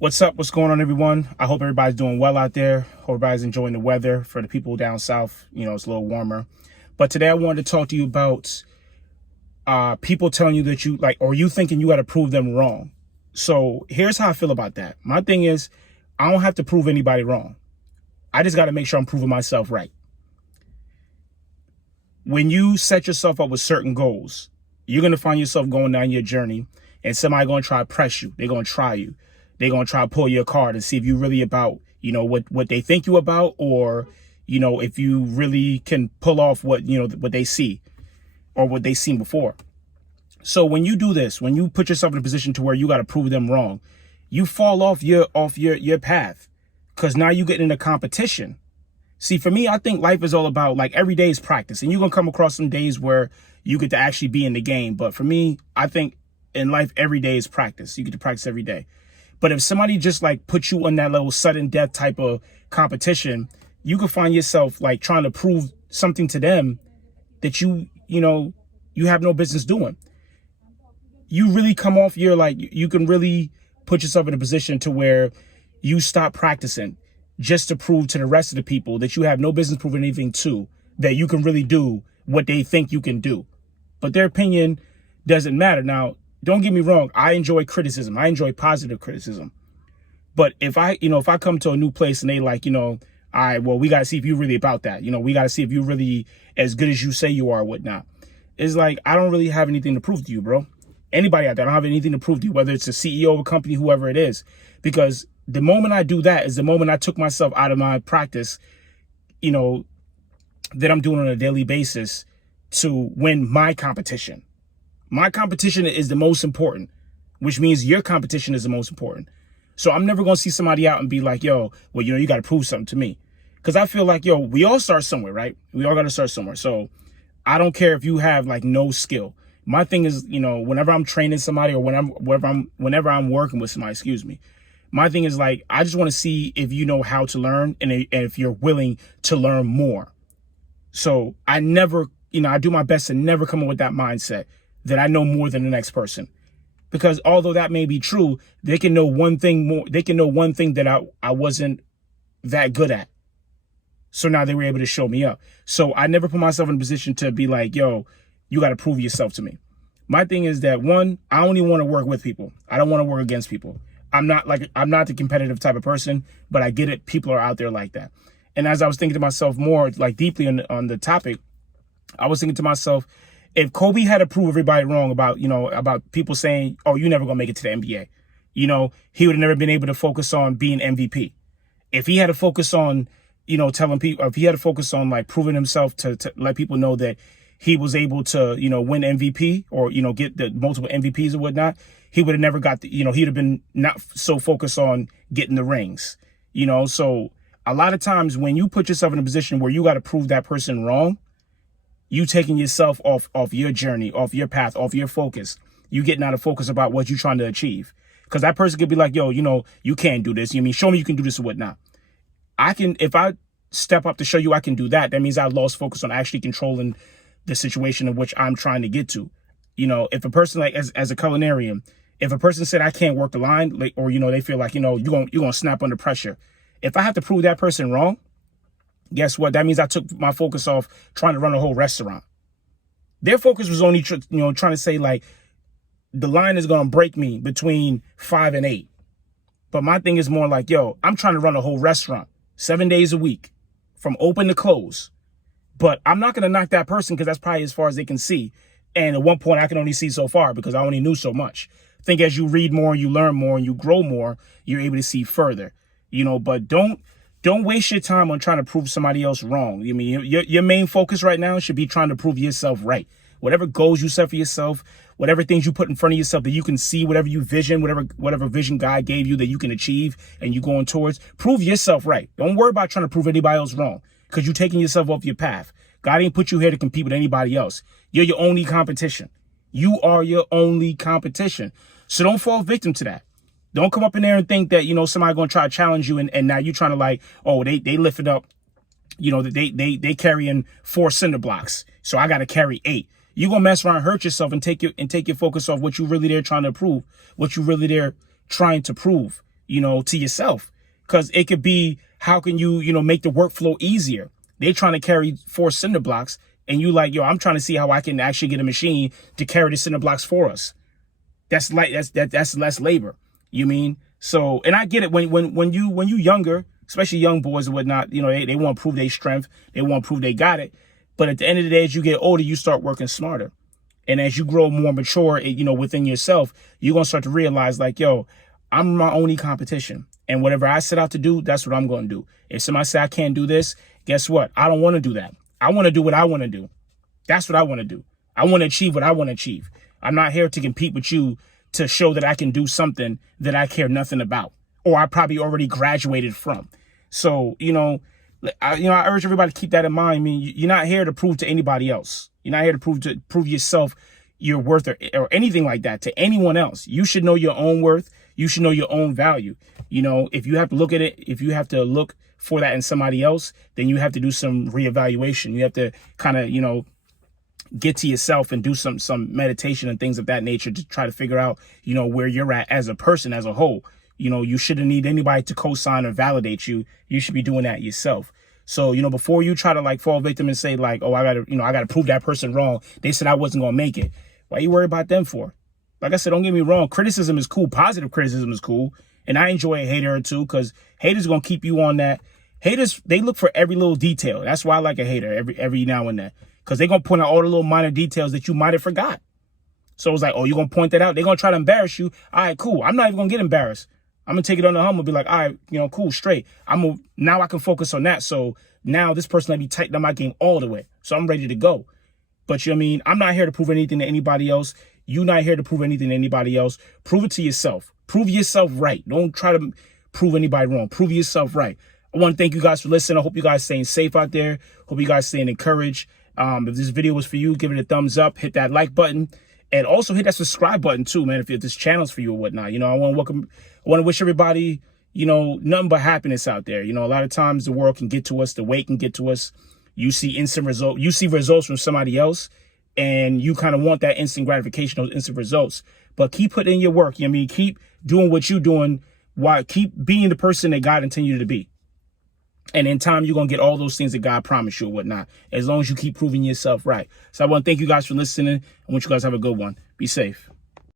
What's up? What's going on, everyone? I hope everybody's doing well out there. Hope everybody's enjoying the weather. For the people down south, it's a little warmer. But today I wanted to talk to you about people telling you that you like, or you thinking you got to prove them wrong. So here's how I feel about that. My thing is, I don't have to prove anybody wrong. I just got to make sure I'm proving myself right. When you set yourself up with certain goals, you're going to find yourself going down your journey and somebody going to try to press you. They're going to try you. They're going to try to pull your card and see if you really about, what they think you about, or, if you really can pull off what they see or what they've seen before. So when you do this, when you put yourself in a position to where you got to prove them wrong, you fall off your path, because now you get in a competition. See, for me, I think life is all about, like, every day is practice, and you're going to come across some days where you get to actually be in the game. But for me, I think in life, every day is practice. You get to practice every day. But if somebody just like puts you on that little sudden death type of competition, you can find yourself like trying to prove something to them that you have no business doing. You really come off you can really put yourself in a position to where you stop practicing just to prove to the rest of the people that you have no business proving anything to, that you can really do what they think you can do. But their opinion doesn't matter. Now, don't get me wrong. I enjoy criticism. I enjoy positive criticism. But if I come to a new place and they like, all right, well, we got to see if you're really about that. We got to see if you're really as good as you say you are or whatnot. It's like, I don't really have anything to prove to you, bro. Anybody out there, I don't have anything to prove to you, whether it's a CEO of a company, whoever it is. Because the moment I do that is the moment I took myself out of my practice, that I'm doing on a daily basis to win my competition. My competition is the most important, which means your competition is the most important. So I'm never going to see somebody out and be like, yo, well, you got to prove something to me. Because I feel like, we all start somewhere, right? We all got to start somewhere. So I don't care if you have like no skill. My thing is, whenever I'm training somebody or whenever I'm working with somebody, my thing is like, I just want to see if you know how to learn and if you're willing to learn more. So I never, I do my best to never come up with that mindset that I know more than the next person. Because although that may be true, they can know one thing more. They can know one thing that I wasn't that good at. So now they were able to show me up. So I never put myself in a position to be like, yo, you got to prove yourself to me. My thing is that, one, I only want to work with people. I don't want to work against people. I'm not the competitive type of person, but I get it. People are out there like that. And as I was thinking to myself more like deeply on the topic, I was thinking to myself, if Kobe had to prove everybody wrong about people saying, oh, you're never going to make it to the NBA, he would have never been able to focus on being MVP. If he had to focus on, telling people, if he had to focus on like proving himself to let people know that he was able to, win MVP or, get the multiple MVPs or whatnot, he would have never got he'd have been not so focused on getting the rings, So a lot of times when you put yourself in a position where you got to prove that person wrong, you taking yourself off your journey, off your path, off your focus. You getting out of focus about what you're trying to achieve. Because that person could be like, yo, you can't do this. Show me you can do this or whatnot. If I step up to show you I can do that, that means I lost focus on actually controlling the situation in which I'm trying to get to. If a person like as a culinarian, if a person said I can't work the line, like, or, they feel like, you're going to snap under pressure. If I have to prove that person wrong, guess what? That means I took my focus off trying to run a whole restaurant. Their focus was only, trying to say like, the line is going to break me between 5 and 8. But my thing is more like, yo, I'm trying to run a whole restaurant 7 days a week from open to close. But I'm not going to knock that person because that's probably as far as they can see. And at one point I can only see so far because I only knew so much. I think as you read more, you learn more, and you grow more, you're able to see further, but don't waste your time on trying to prove somebody else wrong. Your main focus right now should be trying to prove yourself right. Whatever goals you set for yourself, whatever things you put in front of yourself that you can see, whatever you vision, whatever vision God gave you that you can achieve and you going towards, prove yourself right. Don't worry about trying to prove anybody else wrong because you're taking yourself off your path. God ain't put you here to compete with anybody else. You're your only competition. You are your only competition. So don't fall victim to that. Don't come up in there and think that, somebody going to try to challenge you and now you're trying to like, oh, they lifted up, they carrying 4 cinder blocks. So I got to carry 8. You're going to mess around, hurt yourself and take your focus off what you really there trying to prove, what you really there trying to prove. to yourself. Because it could be, how can you, make the workflow easier? They're trying to carry 4 cinder blocks, and you like, yo, I'm trying to see how I can actually get a machine to carry the cinder blocks for us. That's less labor. You mean? So, and I get it when you younger, especially young boys and whatnot, they want to prove their strength. They want to prove they got it. But at the end of the day, as you get older, you start working smarter. And as you grow more mature, within yourself, you're going to start to realize like, yo, I'm my only competition. And whatever I set out to do, that's what I'm going to do. If somebody say I can't do this, guess what? I don't want to do that. I want to do what I want to do. That's what I want to do. I want to achieve what I want to achieve. I'm not here to compete with you to show that I can do something that I care nothing about, or I probably already graduated from. So, I urge everybody to keep that in mind. I mean, you're not here to prove to anybody else. You're not here to prove yourself your worth or anything like that to anyone else. You should know your own worth. You should know your own value. If you have to look at it, if you have to look for that in somebody else, then you have to do some reevaluation. You have to kind of, get to yourself and do some meditation and things of that nature to try to figure out, where you're at as a person, as a whole. You shouldn't need anybody to co-sign or validate you. You should be doing that yourself. So, before you try to like fall victim and say like, oh, I gotta prove that person wrong. They said I wasn't going to make it. Why you worry about them for? Like I said, don't get me wrong. Criticism is cool. Positive criticism is cool. And I enjoy a hater or two, because haters going to keep you on that. Haters, they look for every little detail. That's why I like a hater every now and then, because they're going to point out all the little minor details that you might have forgot. So it's like, oh, you're going to point that out? They're going to try to embarrass you. All right, cool. I'm not even going to get embarrassed. I'm going to take it on the hum and be like, all right, cool, straight. Now I can focus on that. So now this person let me tighten up my game all the way. So I'm ready to go. But I'm not here to prove anything to anybody else. You're not here to prove anything to anybody else. Prove it to yourself. Prove yourself right. Don't try to prove anybody wrong. Prove yourself right. I want to thank you guys for listening. I hope you guys staying safe out there. Hope you guys staying encouraged. If this video was for you, give it a thumbs up. Hit that like button. And also hit that subscribe button too, man, if this channel's for you or whatnot. I want to wish everybody, nothing but happiness out there. A lot of times the world can get to us. The weight can get to us. You see instant result. You see results from somebody else, and you kind of want that instant gratification, those instant results. But keep putting in your work. Keep doing what you're doing. Keep being the person that God intended you to be. And in time, you're going to get all those things that God promised you or whatnot, as long as you keep proving yourself right. So I want to thank you guys for listening. I want you guys to have a good one. Be safe.